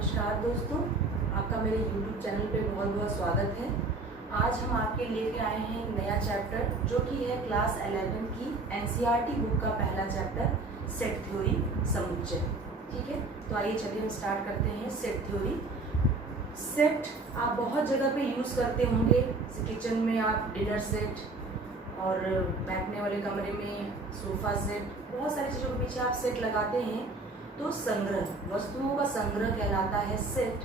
नमस्कार दोस्तों, आपका मेरे YouTube चैनल पे बहुत बहुत स्वागत है। आज हम आपके लेके आए हैं एक नया चैप्टर जो कि है क्लास 11 की NCERT बुक का पहला चैप्टर सेट थ्योरी समुच्चय। ठीक है, तो आइए चलिए हम स्टार्ट करते हैं। Set theory. सेट आप बहुत जगह पे यूज़ करते होंगे। किचन में आप डिनर सेट और बैठने वाले कमरे में सोफ़ा सेट, बहुत सारी चीज़ों के पीछे आप सेट लगाते हैं। तो संग्रह, वस्तुओं का संग्रह कहलाता है सेट।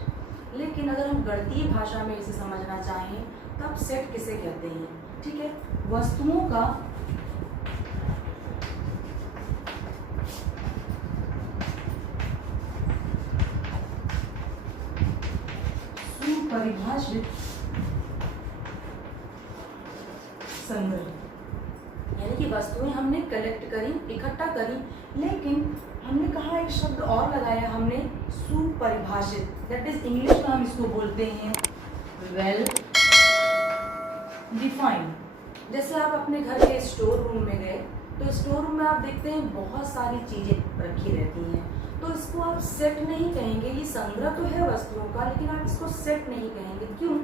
लेकिन अगर हम गणितीय भाषा में इसे समझना चाहें तब सेट किसे कहते हैं? ठीक है, वस्तुओं का सुपरिभाषित संग्रह, यानी कि वस्तुएं हमने कलेक्ट करी, इकट्ठा करी, लेकिन हमने कहा एक शब्द और लगाया, हमने सुपरिभाषित, दैट इज इंग्लिश में हम इसको बोलते हैं वेल डिफाइंड। जैसे आप अपने घर के स्टोर रूम में गए तो स्टोर रूम में आप देखते हैं बहुत सारी चीजें रखी रहती हैं, तो इसको आप सेट नहीं कहेंगे। ये संग्रह तो है वस्तुओं का, लेकिन आप इसको सेट नहीं कहेंगे। क्यों?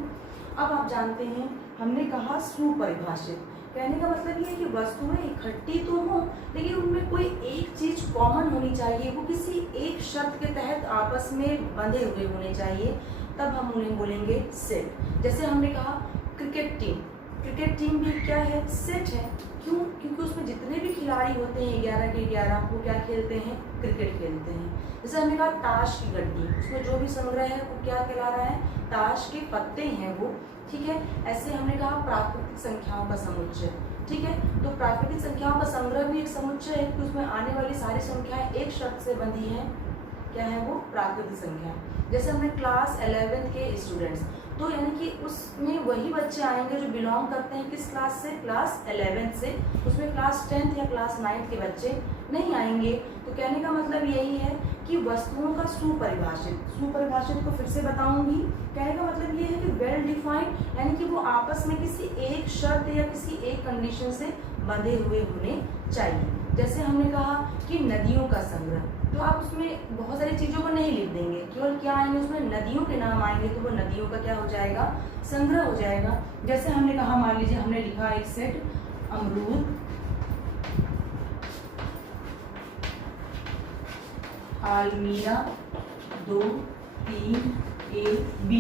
अब आप जानते हैं, हमने कहा सुपरिभाषित, कहने का मतलब ये है कि वस्तुएं इकट्ठी तो हों, लेकिन उनमें कोई एक चीज कॉमन होनी चाहिए, वो किसी एक शर्त के तहत आपस में बंधे हुए होने चाहिए, तब हम उन्हें बोलेंगे सेट। जैसे हमने कहा क्रिकेट टीम भी क्या है? सेट है। क्यों? क्योंकि उसमें जितने भी खिलाड़ी होते हैं 11 के 11, वो क्या खेलते हैं? क्रिकेट खेलते हैं। जैसे हमने कहा ताश की गड्डी, उसमें जो भी संग्रह है वो क्या कहला रहा है? ताश के पत्ते हैं वो। ठीक है, ऐसे हमने कहा प्राकृतिक संख्याओं का समुच्चय। ठीक है, तो प्राकृतिक संख्याओं का संग्रह भी एक समुच्चय है, क्योंकि उसमें आने वाली सारी संख्याएं एक शर्त से बंधी हैं। क्या है वो? प्राकृतिक संख्या। जैसे हमने क्लास 11 के स्टूडेंट्स, तो यानी कि उसमें वही बच्चे आएंगे जो बिलोंग करते हैं किस क्लास से? क्लास 11 से। उसमें क्लास 10th या क्लास 9th के बच्चे नहीं आएंगे। तो कहने का मतलब यही है कि वस्तुओं का सुपरिभाषित को फिर से बताऊंगी। कहने का मतलब ये है कि वेल डिफाइंड, यानी कि वो आपस में किसी एक शर्त या किसी एक कंडीशन से बंधे हुए होने चाहिए। जैसे हमने कहा कि नदियों का संग्रह, तो आप उसमें बहुत सारी चीज़ों को नहीं लिख देंगे, केवल क्या आएंगे उसमें? नदियों के नाम आएंगे, तो वो नदियों का क्या हो जाएगा? संग्रह हो जाएगा। जैसे हमने कहा, मान लीजिए हमने लिखा एक सेट अमरूद, आलमीरा 2, 3, A, B,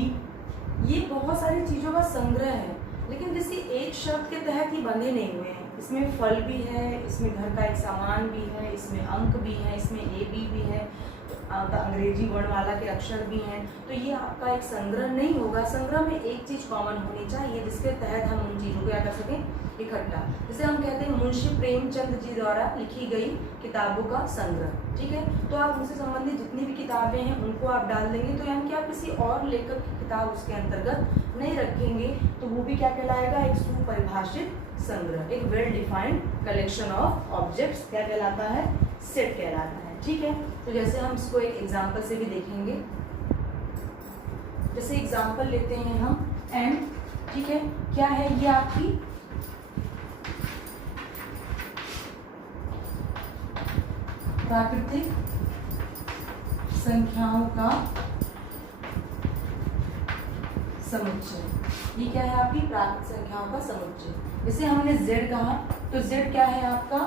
ये बहुत सारी चीज़ों का संग्रह है, लेकिन किसी एक शर्त के तहत ही बंधे नहीं हुए हैं। इसमें फल भी है, इसमें घर का एक सामान भी है, इसमें अंक भी है, इसमें AB भी है, अंग्रेजी वर्णमाला के अक्षर भी हैं। तो ये आपका एक संग्रह नहीं होगा। संग्रह में एक चीज़ कॉमन होनी चाहिए जिसके तहत हम उन चीज़ों को क्या कर सकें? इकट्ठा। जैसे हम कहते हैं मुंशी प्रेमचंद जी द्वारा लिखी गई किताबों का संग्रह। ठीक है, तो आप उनसे संबंधित जितनी भी किताबें हैं उनको आप डाल देंगे, तो यानी कि आप किसी और लेखक की किताब उसके अंतर्गत नहीं रखेंगे, तो वो भी क्या कहलाएगा? एक सुपरिभाषित संग्रह, एक well defined collection of objects क्या कहलाता है? सेट कहलाता है। ठीक है, तो जैसे हम इसको एक एग्जाम्पल से भी देखेंगे। जैसे एग्जाम्पल लेते हैं हम n। ठीक है, क्या है ये? आपकी प्राकृतिक संख्याओं का समुच्चय। ये क्या है? आपकी प्राकृतिक संख्याओं का समुच्चय। जैसे हमने z कहा, तो z क्या है? आपका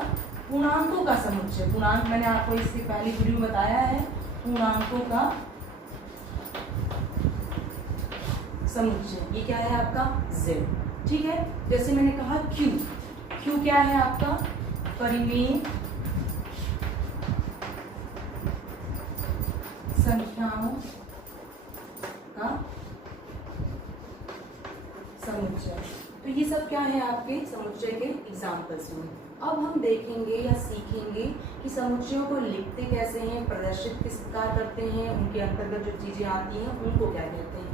पूर्णांकों का समुच्चय। पूर्णांक मैंने आपको इससे पहले वीडियो में बताया है, पूर्णांकों का समुच्चय। ये क्या है आपका? z। ठीक है, जैसे मैंने कहा q क्या है आपका? परिमेय संख्याओं का समुच्चय। तो ये सब क्या है? आपके समुच्चय के एग्जाम्पल्स में। अब हम देखेंगे या सीखेंगे कि समुच्चयों को लिखते कैसे हैं, प्रदर्शित किस प्रकार करते हैं, उनके अंतर्गत जो चीजें आती हैं उनको क्या कहते हैं।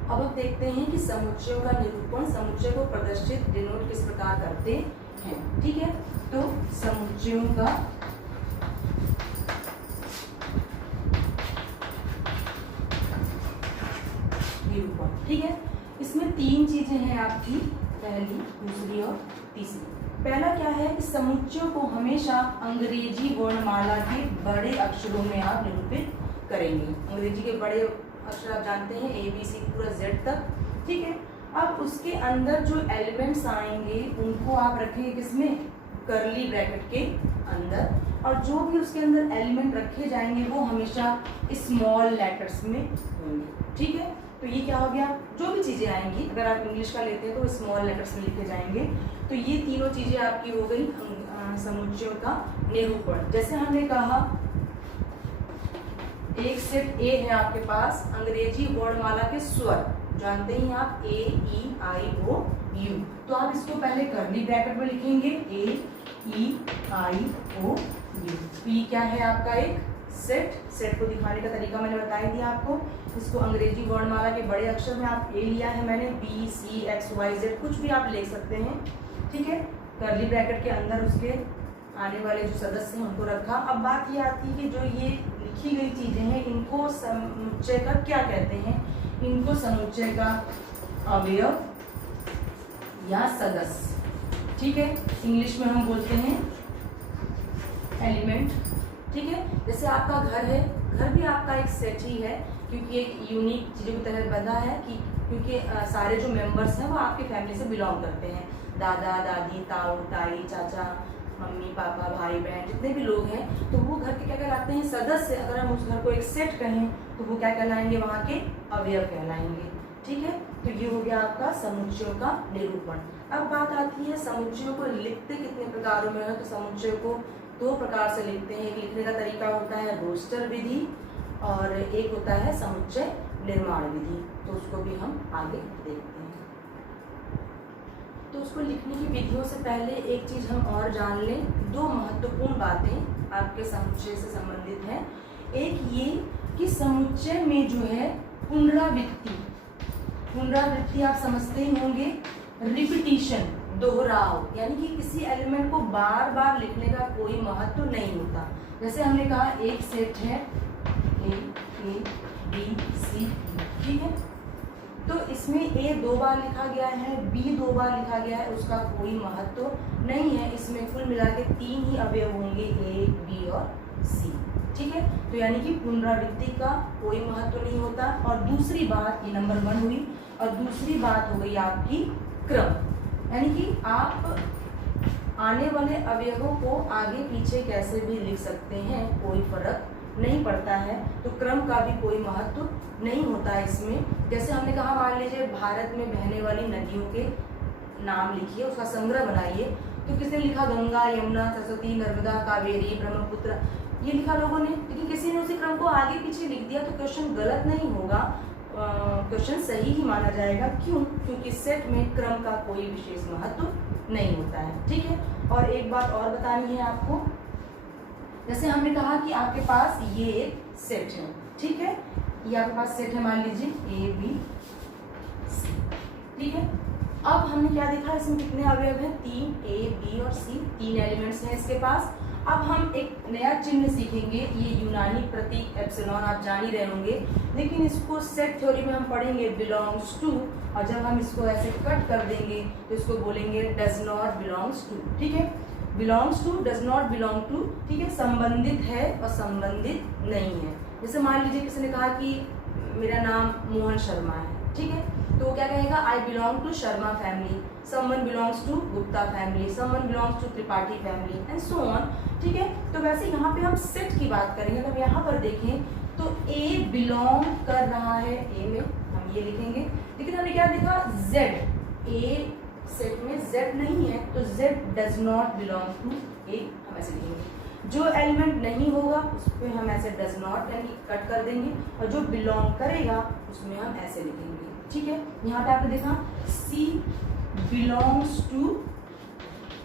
अब हम देखते हैं कि समुच्चयों का निरूपण, समुच्चय को प्रदर्शित डिनोट किस प्रकार करते हैं। ठीक है, तो समुच्चयों का निरूपण। ठीक है, इसमें 3 चीजें हैं आपकी, पहली, दूसरी और तीसरी। पहला क्या है कि समुच्चयों को हमेशा अंग्रेजी वर्णमाला के बड़े अक्षरों में आप निरूपित करेंगे। अंग्रेजी के बड़े अक्षर आप जानते हैं ABC पूरा Z तक, ठीक है। अब उसके अंदर जो एलिमेंट्स आएंगे उनको आप रखेंगे किसमें, कर्ली ब्रैकेट के अंदर, और जो भी उसके अंदर एलिमेंट रखे जाएंगे वो हमेशा स्मॉल लेटर्स में होंगे, ठीक है। तो ये क्या हो गया, जो भी चीज़ें आएंगी अगर आप इंग्लिश का लेते हैं तो स्मॉल लेटर्स में लिखे जाएंगे। तो ये तीनों चीज़ें आपकी हो गई समुच्चयों का निरूपण। जैसे हमने कहा एक सेट ए है आपके पास, अंग्रेजी वर्णमाला के स्वर जानते हैं आप AEIOU, तो आप इसको पहले कर्ली ब्रैकेट में लिखेंगे AEIOU। तो ये क्या है आपका एक सेट को दिखाने का तरीका मैंने बता ही दिया आपको। इसको अंग्रेजी वर्णमाला के बड़े अक्षर में आप ए लिया है मैंने, BCXYZ कुछ भी आप ले सकते हैं, ठीक है। कर्ली ब्रैकेट के अंदर उसके आने वाले जो सदस्य हैं उनको रखा। अब बात ये आती है कि जो ये लिखी गई चीजें हैं इनको समुच्चय का क्या कहते हैं, इनको समुच्चय का अवयव या सदस्य, ठीक है। इंग्लिश में हम बोलते हैं एलिमेंट, ठीक है। जैसे आपका घर है, घर भी आपका एक सेट ही है क्योंकि एक यूनिक चीज़ों की तरह बना है कि क्योंकि सारे जो मेंबर्स हैं वो आपकी फैमिली से बिलोंग करते हैं। दादा दादी, ताऊ ताई, चाचा मम्मी पापा, भाई बहन, जितने भी लोग हैं तो वो घर के क्या कहलाते हैं, सदस्य। अगर हम उस घर को एक सेट कहें तो वो क्या कहलाएंगे, वहाँ के अवयव कहलाएंगे, ठीक है। तो ये हो गया आपका समुच्चयों का निरूपण। अब बात आती है समुच्चयों को लिखते कितने प्रकारों में है, तो समुच्चयों को दो प्रकार से लिखते हैं। एक लिखने का तरीका होता है रोस्टर विधि और एक होता है समुच्चय निर्माण विधि, तो उसको भी हम आगे देखते हैं। तो उसको लिखने की विधियों से पहले एक चीज हम और जान लें, दो महत्वपूर्ण बातें आपके समुच्चय से संबंधित हैं। एक ये कि समुच्चय में जो है पुनरावृत्ति आप समझते ही होंगे, रिपीटिशन, दोहराव, यानी कि किसी एलिमेंट को बार बार लिखने का कोई महत्व नहीं होता। जैसे हमने कहा एक सेट है ABCD, ठीक है। तो इसमें A 2 बार लिखा गया है, B 2 बार लिखा गया है, उसका कोई महत्व नहीं है। इसमें कुल मिला के 3 ही अवयव होंगे, A, B और C, ठीक है। तो यानी कि पुनरावृत्ति का कोई महत्व नहीं होता। और दूसरी बात, ये नंबर 1 हुई, और दूसरी बात हो गई आपकी क्रम, यानी कि आप आने वाले अवयवों को आगे पीछे कैसे भी लिख सकते हैं, कोई फर्क नहीं पड़ता है। तो क्रम का भी कोई महत्व नहीं होता है इसमें। जैसे हमने कहा, मान लीजिए भारत में बहने वाली नदियों के नाम लिखिए, उसका संग्रह बनाइए, तो किसने लिखा, गंगा, यमुना, सरस्वती, नर्मदा, कावेरी, ब्रह्मपुत्र, ये लिखा लोगों ने, लेकिन किसी ने उसी क्रम को आगे पीछे लिख दिया तो क्वेश्चन गलत नहीं होगा, क्वेश्चन सही ही माना जाएगा। क्यों? क्योंकि सेट में क्रम का कोई विशेष महत्व नहीं होता है, ठीक है। और एक बात और बतानी है आपको, जैसे हमने कहा कि आपके पास ये एक सेट है, ठीक है, ये आपके पास सेट है, मान लीजिए ABC, ठीक है। अब हमने क्या देखा, इसमें कितने अवयव हैं, 3, A, B और C, 3 एलिमेंट्स हैं इसके पास। अब हम एक नया चिन्ह सीखेंगे, ये यूनानी प्रतीक एप्सिलॉन आप जान ही रहे होंगे, लेकिन इसको सेट थ्योरी में हम पढ़ेंगे बिलोंग्स टू, और जब हम इसको ऐसे कट कर देंगे तो इसको बोलेंगे डज नॉट बिलोंग्स टू, ठीक है। Belongs to, does not belong to, ठीक है, संबंधित है और संबंधित नहीं है। जैसे मान लीजिए किसी ने कहा कि मेरा नाम मोहन शर्मा है, ठीक है, तो वो क्या कहेगा, I belong to Sharma family, someone belongs to Gupta family, someone belongs to Tripathi family and so on, ठीक है। तो वैसे यहाँ पे हम सेट की बात करेंगे, तो यहाँ पर देखें तो A बिलोंग कर रहा है, A में हम ये लिखेंगे, लेकिन हमने क्या लिखा, Z, A सेट में Z नहीं है, तो Z does not belong to A, हम ऐसे लिखेंगे। जो एलिमेंट नहीं होगा उस पर हम ऐसे डज नॉट यानी कट कर देंगे, और जो बिलोंग करेगा उसमें हम ऐसे लिखेंगे, ठीक है। यहाँ पे आपने देखा C belongs to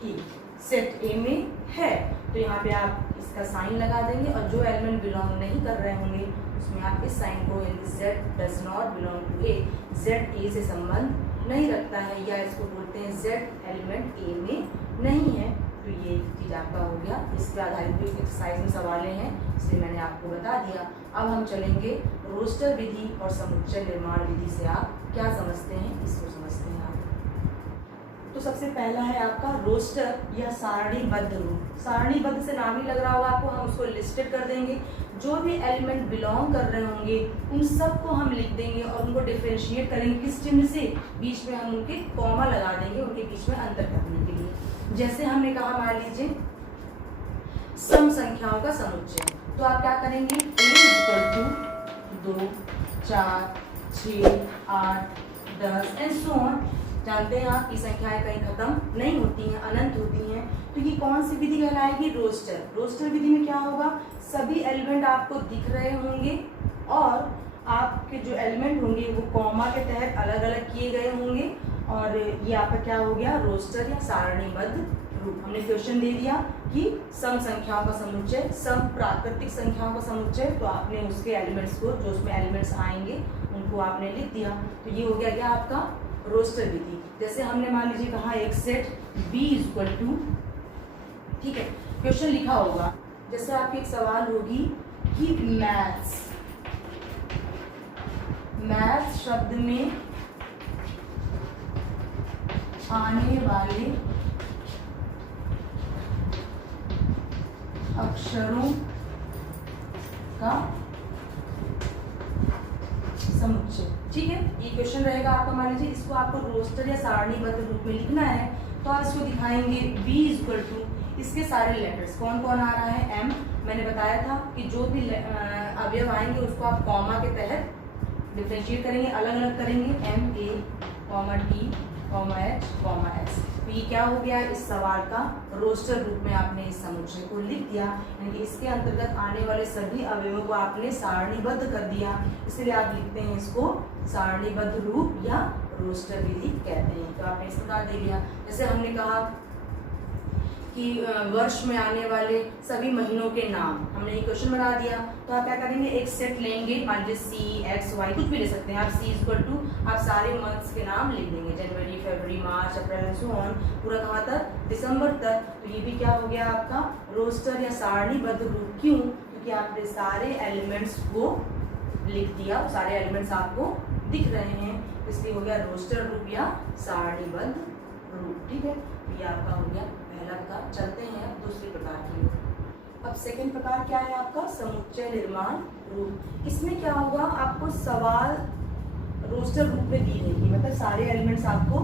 E, set A में है, तो यहाँ पे आप इसका साइन लगा देंगे, और जो एलिमेंट बिलोंग नहीं कर रहे होंगे उसमें आप इस साइन को, यानी Z does not belong to A, Z A से संबंध नहीं रखता है, या इसको बोलते हैं Z एलिमेंट A में नहीं है। तो ये चीज़ आपका हो गया, इस पर आधारित भी एक्सरसाइज में सवालें हैं, इसलिए मैंने आपको बता दिया। अब हम चलेंगे रोस्टर विधि और समुच्चय निर्माण विधि से आप क्या समझते हैं, इसको समझते हैं आप। तो सबसे पहला है आपका रोस्टर या सारणीबद्ध रूप। सारणीबद्ध से नाम ही लग रहा होगा आपको, हम उसको लिस्टेड कर देंगे। जो भी एलिमेंट बिलोंग कर रहे होंगे उन सबको हम लिख देंगे और उनको डिफरेंशिएट करेंगे किस चिन्ह से, बीच में हम उनके कॉमा लगा देंगे उनके बीच में अंतर करने के लिए। जैसे हमने कहा मान लीजिए सम संख्याओं का समुच्चय, तो आप क्या करेंगे, a = 2, 4, 6, 8, 10 एंड सो ऑन। जानते हैं आप कि संख्याएं कहीं खत्म नहीं होती हैं, अनंत होती हैं। तो ये कौन सी विधि कहलाएगी, रोस्टर। रोस्टर विधि में क्या होगा, सभी एलिमेंट आपको दिख रहे होंगे और आपके जो एलिमेंट होंगे वो कॉमा के तहत अलग अलग किए गए होंगे और ये आपका क्या हो गया, रोस्टर या सारणीबद्ध रूप। हमने क्वेश्चन दे दिया कि सम संख्याओं का समुच्चय, सम प्राकृतिक संख्याओं का समुच्चय, तो आपने उसके एलिमेंट्स को, जो उसमें एलिमेंट्स आएंगे उनको आपने लिख दिया। तो ये हो गया क्या आपका रोस्टर विधि। जैसे हमने मान लीजिए कहा एक सेट B = ठीक है, क्वेश्चन लिखा होगा, जैसे आपकी एक सवाल होगी कि मैथ्स शब्द में आने वाले अक्षरों का समुच्चय। ठीक है, ये क्वेश्चन रहेगा आपका। मान लीजिए इसको आपको रोस्टर या सारणीबद्ध रूप में लिखना है, तो आप इसको दिखाएंगे B = इसके सारे लेटर्स कौन कौन आ रहा है, M। मैंने बताया था कि जो भी अवयव आएंगे उसको आप कॉमा के तहत डिफरेंशिएट करेंगे, अलग अलग करेंगे, MA, T, H, S। तो ये क्या हो गया, इस सवाल का रोस्टर रूप में आपने इस समुच्चय को लिख दिया, यानी कि इसके अंतर्गत आने वाले सभी अवयवों को आपने सारणीबद्ध कर दिया, इसलिए आप लिखते हैं इसको सारणीबद्ध रूप या रोस्टर विधि कहते हैं। तो आपने इस प्रकार दे दिया। जैसे हमने कहा कि वर्ष में आने वाले सभी महीनों के नाम, हमने ये क्वेश्चन बना दिया। तो आप क्या करेंगे, एक सेट लेंगे, मान लीजिए C, X, Y कुछ भी ले सकते हैं आप। C = आप सारे मंथ्स के नाम लिख देंगे, जनवरी, फरवरी, मार्च, अप्रैल एंड सो ऑन, पूरा कहाँ तक, दिसंबर तक। तो ये भी क्या हो गया आपका रोस्टर या सारणीबद्ध रूप। क्यों, क्योंकि आपने सारे एलिमेंट्स को लिख दिया, सारे एलिमेंट्स आपको दिख रहे हैं, इसलिए हो गया रोस्टर रूप या सारणीबद्ध रूप। ठीक है, तो ये आपका हो गया पहला प्रकार। चलते हैं अब दूसरे प्रकार की ओर। अब सेकंड प्रकार क्या है आपका, समुच्चय निर्माण रूप। इसमें क्या होगा, आपको सवाल रोस्टर रूप में दी रहेगी, मतलब सारे एलिमेंट्स आपको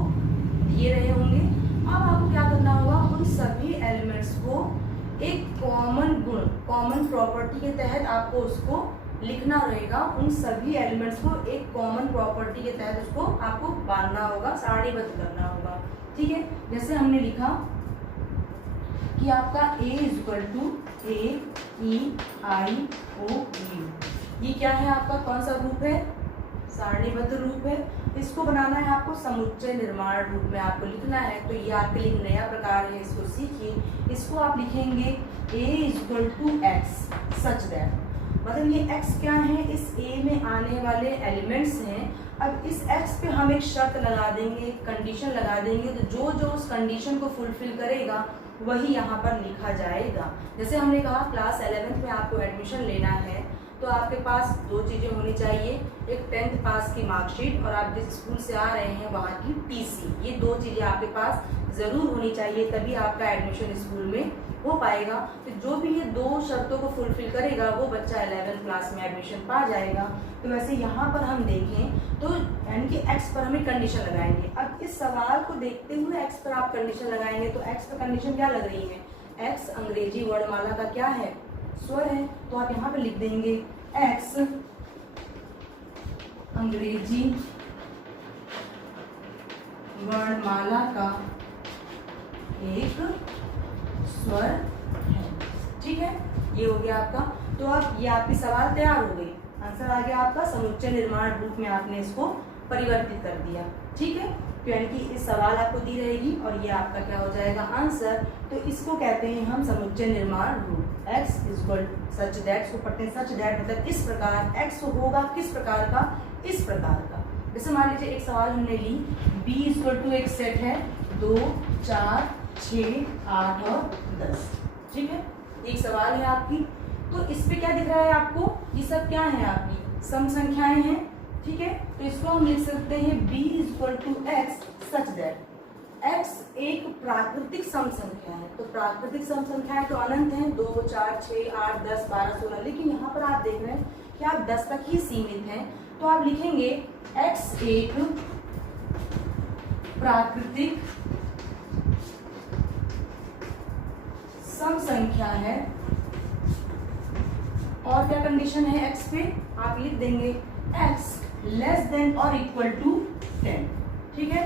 दिए रहे होंगे। अब आपको क्या करना होगा, उन सभी एलिमेंट्स को एक कॉमन गुण, कॉमन प्रॉपर्टी के तहत आपको उसको लिखना रहेगा। उन सभी एलिमेंट्स को एक कॉमन प्रॉपर्टी के तहत उसको आपको बांधना होगा, सारणीबद्ध करना होगा। ठीक है, जैसे हमने लिखा कि आपका A = A-E-I-O-U, ये क्या है आपका, कौन सा रूप है, सारणीबद्ध रूप है। इसको बनाना है आपको समुच्चय निर्माण रूप में आपको लिखना है। तो ये आपके लिए नया प्रकार है, इसको सीखिए। इसको आप लिखेंगे A = X such that, मतलब ये x क्या है, इस A में आने वाले एलिमेंट्स हैं। अब इस x पे हम एक शर्त लगा देंगे, एक कंडीशन लगा देंगे, तो जो जो उस कंडीशन को फुलफिल करेगा वही यहाँ पर लिखा जाएगा। जैसे हमने कहा क्लास 11th में आपको एडमिशन लेना है, तो आपके पास दो चीज़ें होनी चाहिए, एक 10th पास की मार्कशीट और आप जिस स्कूल से आ रहे हैं वहाँ की TC। ये दो चीज़ें आपके पास ज़रूर होनी चाहिए, तभी आपका एडमिशन स्कूल में हो पाएगा। तो जो भी ये दो शर्तों को फुलफिल करेगा वो बच्चा 11th क्लास में एडमिशन पा जाएगा। तो वैसे यहाँ पर हम देखें तो यानी कि x पर हमें कंडीशन लगाएंगे। अब इस सवाल को देखते हुए x पर आप कंडीशन लगाएंगे, तो x पर कंडीशन क्या लग रही है, x अंग्रेजी वर्णमाला का क्या है, स्वर है। तो आप यहाँ पे लिख देंगे x अंग्रेजी वर्णमाला का एक स्वर है। ठीक है, ये हो गया आपका। तो अब ये आपकी सवाल तैयार हो गई, आंसर आ गया आपका समुच्चय निर्माण रूप में आपने इसको परिवर्तित कर दिया। ठीक है, तो यानी कि इस सवाल आपको दी रहेगी और ये आपका क्या हो जाएगा आंसर। तो इसको कहते हैं हम समुच्चय निर्माण रूप। x सच दैट को पढ़ते हैं, सच दैट मतलब इस प्रकार, x होगा किस प्रकार का, इस प्रकार का। जैसे मान लीजिए एक सवाल हमने ली, b एक सेट है 2, 4, 6, 8 और 10। ठीक है, एक सवाल है आपकी, तो इस पे क्या दिख रहा है आपको, ये सब क्या है आपकी सम संख्याएं हैं। ठीक है, तो इसको हम लिख सकते हैं b = x such that x एक प्राकृतिक सम संख्या है। तो प्राकृतिक सम संख्याएं तो अनंत हैं, 2, 4, 6, 8, 10, 12, 16, लेकिन यहाँ पर आप देख रहे हैं कि आप 10 तक ही सीमित हैं। तो आप लिखेंगे x एक प्राकृतिक सम संख्या है। और क्या कंडीशन है x पे, आप लिख देंगे x लेस देन और इक्वल टू 10। ठीक है,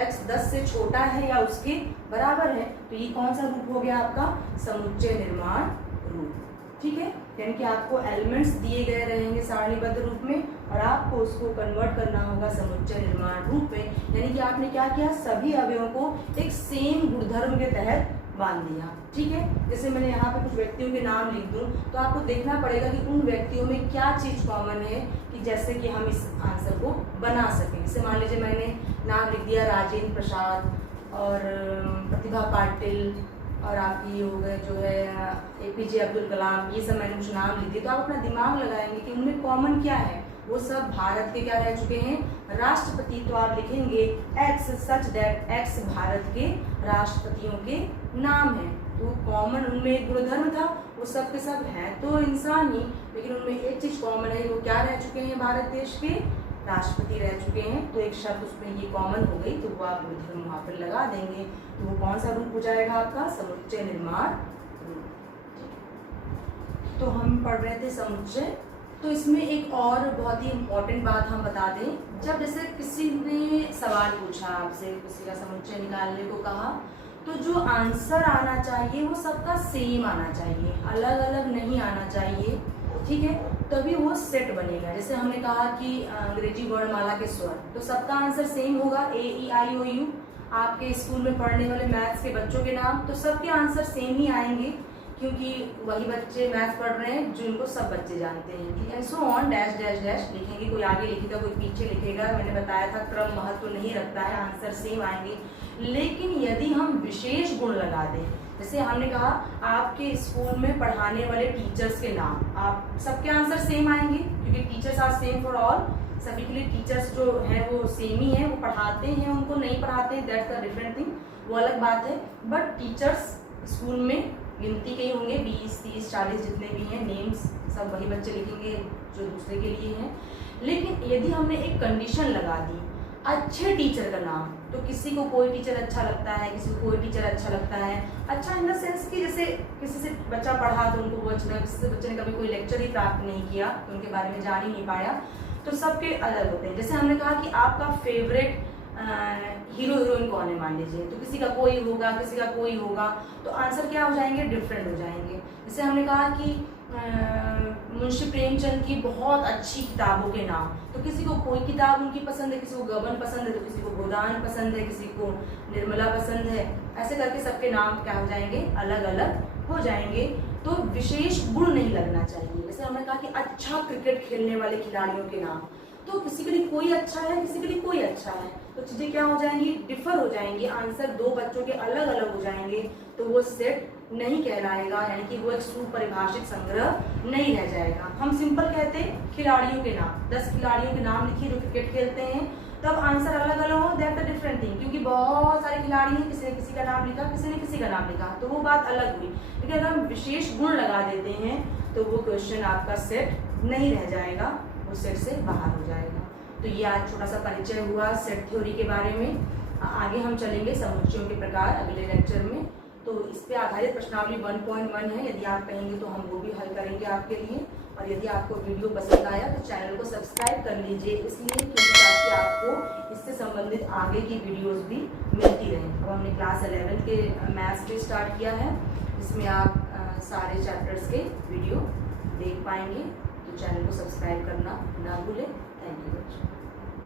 x 10 से छोटा है या उसके बराबर है, तो ये कौन सा रूप हो गया आपका, समुच्चय निर्माण रूप। ठीक है, यानी कि आपको एलिमेंट्स दिए गए रहेंगे सारणीबद्ध रूप में और आपको उसको कन्वर्ट करना होगा समुच्चय निर्माण रूप में। यानी कि आपने क्या किया, सभी अवयवों को एक सेम गुणधर्म के तहत बांध दिया। ठीक है, जैसे मैंने यहाँ पे कुछ व्यक्तियों के नाम लिख दूं तो आपको देखना पड़ेगा कि उन व्यक्तियों में क्या चीज कॉमन है, कि जैसे कि हम इस आंसर को बना सकें। जैसे मान लीजिए मैंने नाम लिख दिया राजेंद्र प्रसाद और प्रतिभा पाटिल और आपकी हो गए जो है APJ अब्दुल कलाम, ये सब मैंने कुछ नाम लिख दिए। तो आप अपना दिमाग लगाएंगे कि उनमें कॉमन क्या है, वो सब भारत के क्या रह चुके हैं, राष्ट्रपति। तो आप लिखेंगे x such that x Bharat के राष्ट्रपतियों के नाम है। तो कॉमन उनमें एक गुणधर्म था, वो सब के सब है तो इंसान ही, लेकिन उनमें एक चीज कॉमन है, वो क्या रह चुके हैं, भारत देश के राष्ट्रपति रह चुके हैं। तो एक शब्द उसमें ये कॉमन हो गई, तो वो आप गुणधर्म वहां पर लगा देंगे। तो वो कौन सा रूप हो जाएगा आपका, समुच्चय निर्माण रूप। तो हम पढ़ रहे थे समुच्चय। तो इसमें एक और बहुत ही इम्पोर्टेंट बात हम बता दें, जब जैसे किसी ने सवाल पूछा आपसे, किसी का समुच्चय निकालने को कहा, तो जो आंसर आना चाहिए वो सबका सेम आना चाहिए, अलग अलग नहीं आना चाहिए। ठीक है, तभी वो सेट बनेगा। जैसे हमने कहा कि अंग्रेजी वर्णमाला के स्वर, तो सबका आंसर सेम होगा, AEIOU। आपके स्कूल में पढ़ने वाले मैथ्स के बच्चों के नाम, तो सबके आंसर सेम ही आएंगे, क्योंकि वही बच्चे मैथ्स पढ़ रहे हैं जिनको सब बच्चे जानते हैं। And so on, dash dash dash लिखेंगे, कोई आगे लिखेगा कोई पीछे लिखेगा। मैंने बताया था क्रम महत्व तो नहीं रखता है, आंसर सेम आएंगे। लेकिन यदि हम विशेष गुण लगा दें, जैसे हमने कहा आपके स्कूल में पढ़ाने वाले टीचर्स के नाम, आप सबके आंसर सेम आएंगे, क्योंकि teachers are same for all. सभी के लिए टीचर्स जो है वो सेम ही है, वो पढ़ाते हैं, उनको नहीं पढ़ाते हैं, दैट्स द डिफरेंट थिंग, वो अलग बात है। बट टीचर्स स्कूल में गिनती के ही होंगे, 20, 30, 40 जितने भी हैं, नेम्स सब वही बच्चे लिखेंगे जो दूसरे के लिए हैं। लेकिन यदि हमने एक कंडीशन लगा दी, अच्छे टीचर का नाम, तो किसी को कोई टीचर अच्छा लगता है, किसी को कोई टीचर अच्छा लगता है। अच्छा इन द सेंस कि जैसे किसी से बच्चा पढ़ा तो उनको वो अच्छा लगा, किसी से बच्चे ने कभी कोई लेक्चर ही प्राप्त नहीं किया तो उनके बारे में जान ही नहीं पाया, तो सबके अलग होते हैं। जैसे हमने कहा कि आपका फेवरेट हीरो हीरोइन कौन है, मान लीजिए, तो किसी का कोई होगा, किसी का कोई होगा, तो आंसर क्या हो जाएंगे, डिफरेंट हो जाएंगे। जैसे हमने कहा कि मुंशी प्रेमचंद की बहुत अच्छी किताबों के नाम, तो किसी को कोई किताब उनकी पसंद है, किसी को गबन पसंद है, तो किसी को गोदान पसंद है, किसी को निर्मला पसंद है। ऐसे करके सबके नाम क्या हो जाएंगे, अलग अलग हो जाएंगे। तो विशेष गुण नहीं लगना चाहिए। जैसे हमने कहा कि अच्छा क्रिकेट खेलने वाले खिलाड़ियों के नाम, तो किसी के लिए कोई अच्छा है, किसी के लिए कोई अच्छा है, तो चीजें क्या हो जाएंगी, डिफर हो जाएंगी, आंसर दो बच्चों के अलग अलग हो जाएंगे, तो वो सेट नहीं कहलाएगा, यानी कि वो एक सुपरिभाषित संग्रह नहीं रह जाएगा। हम सिंपल कहते हैं खिलाड़ियों के नाम, 10 खिलाड़ियों के नाम लिखिए जो क्रिकेट खेलते हैं, तब आंसर अलग अलग हो, दैट द डिफरेंट थिंग, क्योंकि बहुत सारे खिलाड़ी हैं, किसी ने किसी का नाम लिखा, किसी ने किसी का नाम लिखा, तो वो बात अलग हुई। लेकिन अगर हम विशेष गुण लगा देते हैं तो वो क्वेश्चन आपका सेट नहीं रह जाएगा, वो सेट से बाहर हो जाएगा। तो ये आज छोटा सा परिचय हुआ सेट थ्योरी के बारे में। आगे हम चलेंगे समुच्चयों के प्रकार अगले लेक्चर में। तो इस पे आधारित प्रश्नावली 1.1 है, यदि आप कहेंगे तो हम वो भी हल करेंगे आपके लिए। और यदि आपको वीडियो पसंद आया तो चैनल को सब्सक्राइब कर लीजिए, इसलिए क्योंकि ताकि आपको इससे संबंधित आगे की वीडियोस भी मिलती रहें। अब हमने क्लास 11 के मैथ्स भी स्टार्ट किया है, इसमें आप सारे चैप्टर्स के वीडियो देख पाएंगे। तो चैनल को सब्सक्राइब करना ना भूलें। थैंक यू बच्चों।